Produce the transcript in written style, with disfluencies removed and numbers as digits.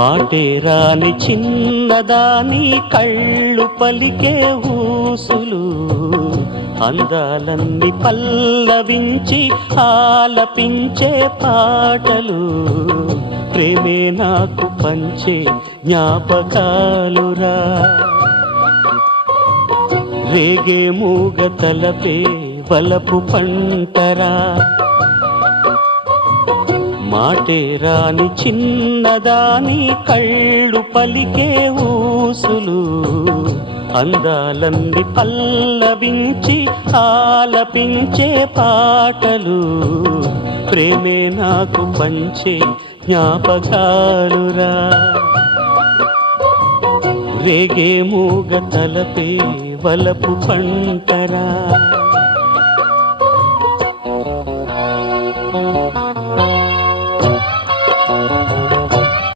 మాటే రాని చిన్నదాని కళ్ళు పలికే ఊసులు అందాలన్నీ పల్లవించి ఆలపించే పాటలు ప్రేమే నాకు పంచే జ్ఞాపకాలురా రేగే మూగ తలపే వలపు పంటరా మాటే రాని చిన్నదాని కళ్ళు పలికే ఊసులు అందాలన్నీ పల్లవించి ఆలపించే పాటలు ప్రేమే నాకు పంచే జ్ఞాపకాలురా రేగే మూగ తలపే వలపు పంటరా